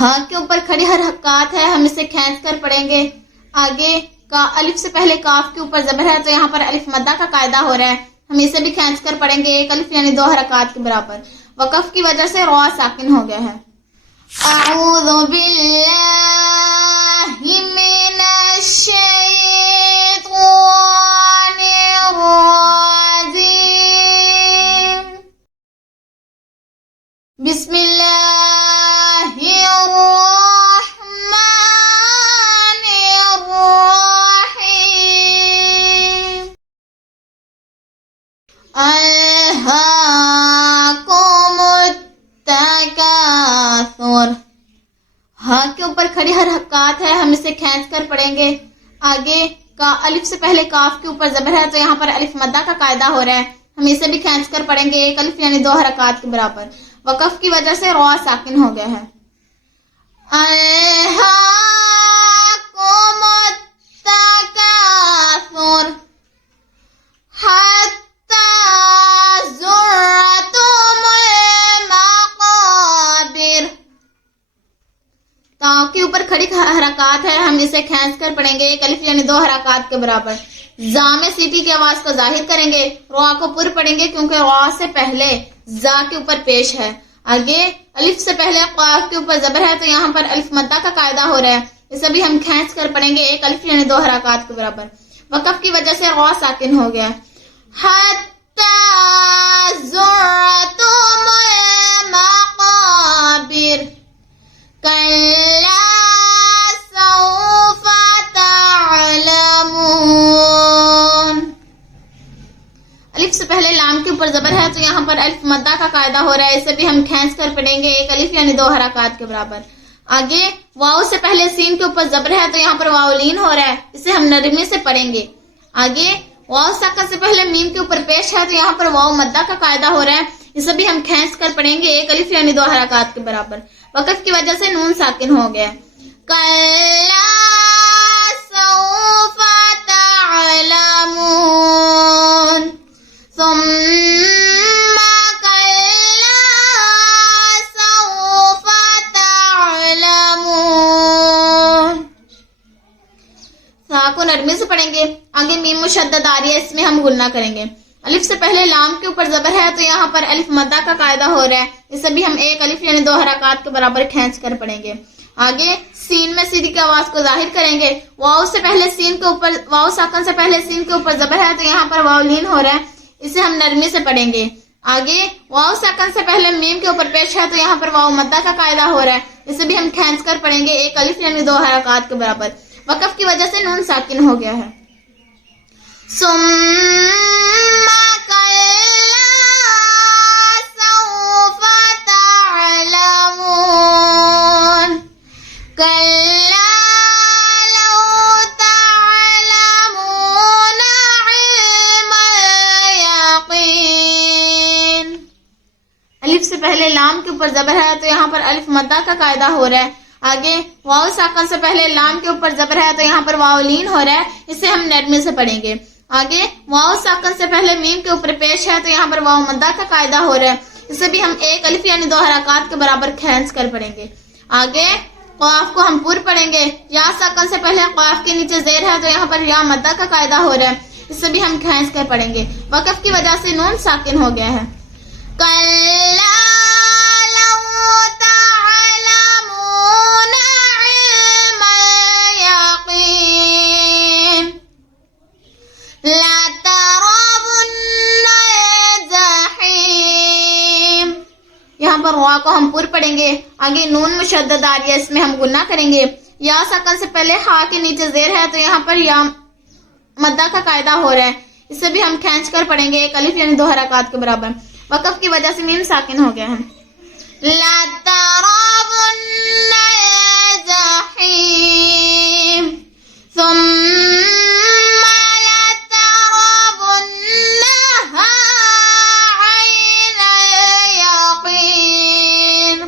ہاں کے اوپر کھڑی حرکات ہے، ہم اسے کھینچ کر پڑھیں گے۔ آگے کا الف سے پہلے کاف کے اوپر زبر ہے تو یہاں پر الف مدہ کا قاعدہ ہو رہا ہے، ہم اسے بھی کھینچ کر پڑھیں گے، ایک الف یعنی 2 حرکات کے برابر۔ وقف کی وجہ سے را ساکن ہو گیا ہے۔ اعوذ باللہ من الشیطان الرجیم، بسم اللہ الرحمن الرحیم، الہاکم التکاثر۔ ہاں کے اوپر کھڑی حرکات ہے، ہم اسے کھینچ کر پڑھیں گے۔ آگے کا الف سے پہلے کاف کے اوپر زبر ہے تو یہاں پر الف مدہ کا قاعدہ ہو رہا ہے، ہم اسے بھی کھینچ کر پڑھیں گے، ایک الف یعنی 2 حرکات کے برابر۔ وقف کی وجہ سے را ساکن ہو گیا ہے۔ الہاکم التکاثر حتی زرتم المقابر۔ تا کے اوپر کھڑی حرکات ہے، ہم اسے کھینچ کر پڑھیں گے، ایک الف یعنی 2 حرکات کے برابر۔ زا میں سیٹی کی آواز کو ظاہر کریں گے، را کو پر پڑھیں گے کیونکہ را سے پہلے زا کے اوپر پیش ہے۔ آگے الف سے پہلے قاف کے اوپر زبر ہے تو یہاں پر الف مدہ کا قاعدہ ہو رہا ہے، اسے بھی ہم کھینچ کر پڑھیں گے، ایک الف یعنی 2 حرکات کے برابر۔ وقف کی وجہ سے را ساکن ہو گیا۔ حتی زرتم المقابر، کلا سوف تعلمون۔ الف سے پہلے لام کے اوپر زبر ہے تو یہاں پر الف مدہ کا قاعدہ ہو رہا ہے، اسے بھی ہم کھینچ کر پڑھیں گے، ایک الف یعنی 2 حرکات کے برابر۔ آگے واو سے پہلے سین کے اوپر زبر ہے تو یہاں پر واو لین ہو رہا ہے، اسے ہم نرمی سے پڑھیں گے۔ آگے واو ساکن سے پہلے میم کے اوپر پیش ہے تو یہاں پر واو مدہ کا قاعدہ ہو رہا ہے، اسے بھی ہم کھینچ کر پڑھیں گے، ایک الف یعنی 2 حرکات کے برابر۔ وقف کی وجہ سے نون ساکن ہو گیا۔ کلا سوف تعلمون، ثم کلا سوف تعلمون۔ سا کو نرمی سے پڑھیں گے۔ آگے میم مشدد آ رہی ہے، اس میں ہم گننا کریں گے۔ الف سے پہلے لام کے اوپر زبر ہے تو یہاں پر الف مدہ کا قاعدہ ہو رہا ہے، اسے بھی ہم ایک الف یعنی 2 حرکات کے برابر کھینچ کر پڑھیں گے۔ آگے سین میں سیدھی کی آواز کو ظاہر کریں گے، واو سے پہلے سین کے اوپر واو ساکن سے پہلے سین کے اوپر زبر ہے تو یہاں پر واو لین ہو رہا ہے، اسے ہم نرمی سے پڑھیں گے۔ آگے واو ساکن سے پہلے میم کے اوپر پیش ہے تو یہاں پر واو مدہ کا قاعدہ ہو رہا ہے، اسے بھی ہم کھینچ کر پڑھیں گے، ایک الف یعنی 2 حرکات کے برابر۔ وقف کی وجہ سے نون ساکن ہو گیا ہے۔ ثم کلا سوف تعلمون، کلا لو تعلمون علم اليقین۔ الف سے پہلے لام کے اوپر زبر ہے تو یہاں پر الف مدہ کا قاعدہ ہو رہا ہے۔ آگے واو ساکن سے پہلے لام کے اوپر زبر ہے تو یہاں پر واو لین ہو رہا ہے، اسے ہم نرمی سے پڑھیں گے۔ آگے واو ساکن سے پہلے میم کے اوپر پیش ہے تو یہاں پر واو مدہ کا قاعدہ ہو رہا ہے، اسے بھی ہم ایک الف یعنی 2 حرکات کے برابر کھینچ کر پڑھیں گے۔ آگے قاف کو ہم پر پڑھیں گے، یا ساکن سے پہلے قاف کے نیچے زیر ہے تو یہاں پر یا مدہ کا قاعدہ ہو رہا ہے، اسے بھی ہم کھینچ کر پڑھیں گے۔ وقف کی وجہ سے نون ساکن ہو گیا ہے۔ کلا لو تعلمون علم اليقین، لترون الجحیم۔ یہاں پر وا کو ہم پر پڑھیں گے۔ آگے نون مشدد آ رہی ہے، اس میں ہم گننا کریں گے۔ یا ساکن سے پہلے ہا کے نیچے زیر ہے تو یہاں پر یا مدہ کا قاعدہ ہو رہا ہے، اسے بھی ہم کھینچ کر پڑھیں گے، ایک الف یعنی 2 حرکات کے برابر۔ وقف کی وجہ سے میم ساکن ہو گیا ہے۔ لترون الجحیم، ثم لترونها عین الیقین۔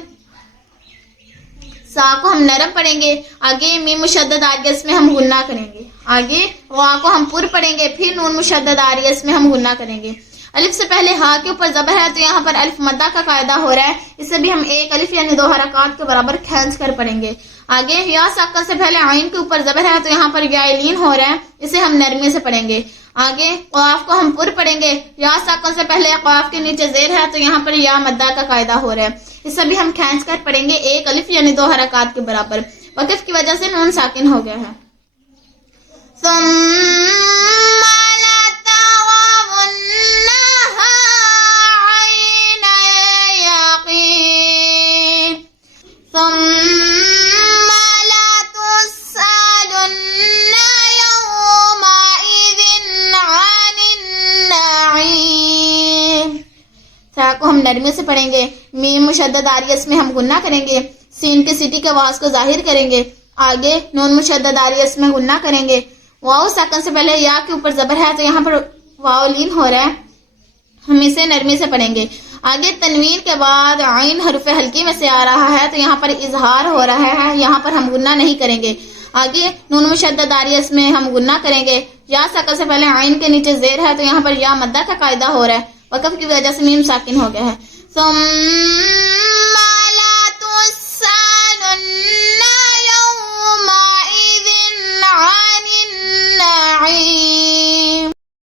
سا کو ہم نرم پڑھیں گے۔ آگے میم مشدد آ رہی ہے، اس میں ہم گننا کریں گے۔ آگے وا کو ہم پر پڑھیں گے، پھر نون مشدد آ رہی ہے، اس میں ہم گننا کریں گے۔ الف سے پہلے ہا کے اوپر زبر ہے تو یہاں پر الف مدہ کا قاعدہ ہو رہا ہے، اسے بھی ہم ایک الف یعنی 2 حرکات کے برابر کھینچ کر پڑھیں گے۔ آگے یا ساکن سے پہلے عین کے اوپر زبر ہے تو یہاں پر یا لین ہو رہا ہے، اسے ہم نرمی سے پڑھیں گے۔ آگے قاف کو ہم پر پڑھیں گے، یا ساکن سے پہلے قاف کے نیچے زیر ہے تو یہاں پر یا مدہ کا قاعدہ ہو رہا ہے، اسے بھی ہم کھینچ کر پڑھیں گے ایک الف یعنی 2 حرکات کے برابر۔ وقف کی وجہ سے نون ساکن ہو گیا ہے۔ ثم لترونها عين اليقين ثم لتسألن يومئذ عن النعيم۔ تا کو ہم نرمی سے پڑھیں گے، میم مشدد آریہ اس میں ہم گنہ کریں گے، سین کے سیٹی کے آواز کو ظاہر کریں گے، آگے نون مشدد آریہ اس میں گنہ کریں گے۔ واو ساکن سے پہلے یا کے اوپر زبر ہے تو یہاں پر واو لین ہو رہا ہے، ہم اسے نرمی سے پڑھیں گے۔ آگے تنوین کے بعد عین حرف حلقی میں سے آ رہا ہے تو یہاں پر اظہار ہو رہا ہے، یہاں پر ہم گنہ نہیں کریں گے۔ آگے نون مشدد آریہ اس میں ہم گنہ کریں گے، یا ساکن سے پہلے عین کے نیچے زیر ہے تو یہاں پر یا مدہ کا قاعدہ ہو رہا ہے، وقف کی وجہ سے میم ساکن ہو گیا ہے۔ ثم